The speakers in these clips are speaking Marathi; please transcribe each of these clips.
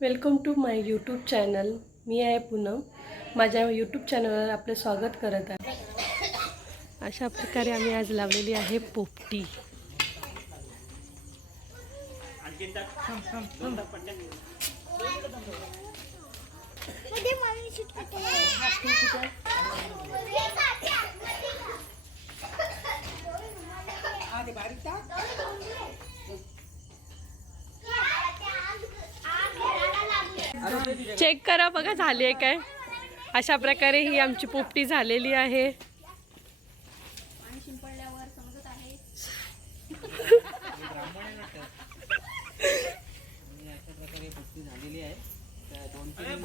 Welcome to my YouTube channel. मी आहे पूनम. माझ्या यूट्यूब चॅनलवर आपले स्वागत करत आहे. अशा प्रकारे आम्ही आज लावलेली आहे पोपटी. चेक करा बघा झाली आहे काय. अशा प्रकारे ही आमची पोपटी झालेली आहे. आणि अशा प्रकारे भक्ती झालेली आहे. तर दोन तीन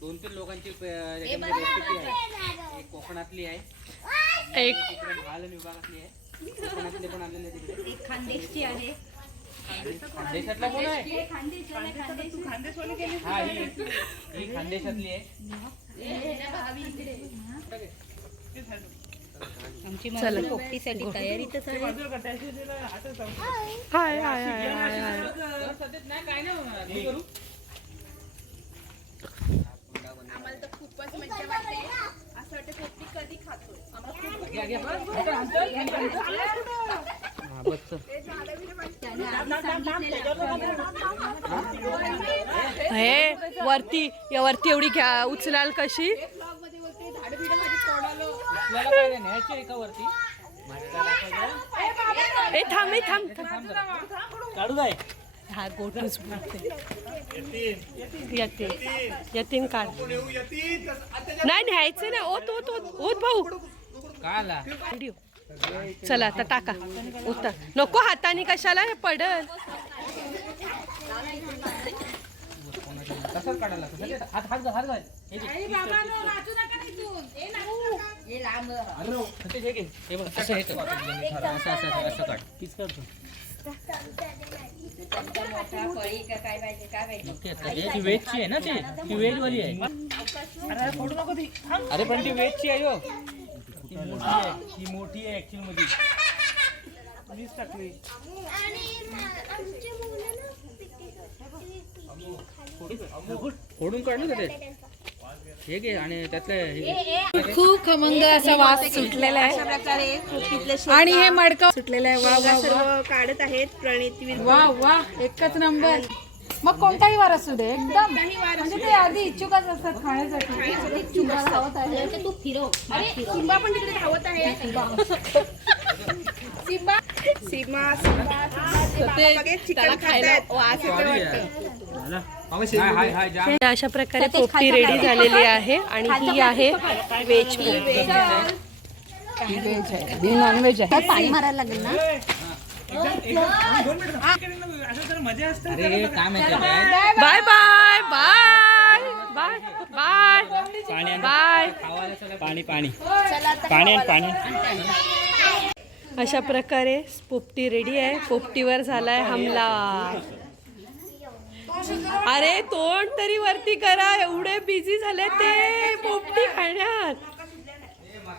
दोन तीन लोकांची एक कोकणातली आहे एक विभागातली आहे कोकणातले पण आलेले आहे तिकडे खानदेशची आहे आणि खानदेशातला कोण आहे हा ही ही खानदेशातली आहे आमची चला. माणसं पोपटीसाठी तयारीतच आहे हाय हाय हाय हाय हाय तर सध्यात नाही काय नाही होणार. मी करू घ्या, घ्या. हा, बस चल. हे वरती या वरती एवढी घ्या उचलाल कशी. ए थांब ए थांब. काढू काय हा गोटूच बोलते. येते येतीन काढ. नाही न्यायचं ना ओत ओत ओत ओत भाऊ. काय चला आता टाका. उतर. नको हाताने कशाला हे पडल. हे हे. हे हे हे व्हेजची आहे ना ती ती व्हेज वाली आहे अरे पण ती व्हेजची आहे हो. ती मोठी आहे. ती मोठी आहे ऍक्च्युअलमध्ये. मीच टाकली. फोडून काढ ना ते? हे घे आणि त्यातलं हे. खूप खमंग असा वास सुटलेला आहे. आणि हे मडकं सुटलेलं आहे. वा वा वा. काढत आहेत प्रणित वा वा. एकच नंबर. मग कोणताही वार असू दे एकदम. म्हणजे ते आधी इच्छुकच असतात खाण्यासाठी. आहे. तू फिरव. सिम्बा पण तिकडे धावत आहे. सिम्बा. सीमा अशा प्रकारे पोपटी रेडी झालेली आहे आणि ही आहे व्हेज पोपटी ही व्हेज आहे ही नॉनव्हेज आहे. पाणी मारायला लागेल ना? Bye bye bye bye bye bye. पाणी पाणी. पाणी पाणी अशा प्रकारे पोपटी रेडी आहे. पोपटीवर झालाय हमला. अरे तोंड तरी वरती करा. एवढे बिझी झाले ते. पोपटी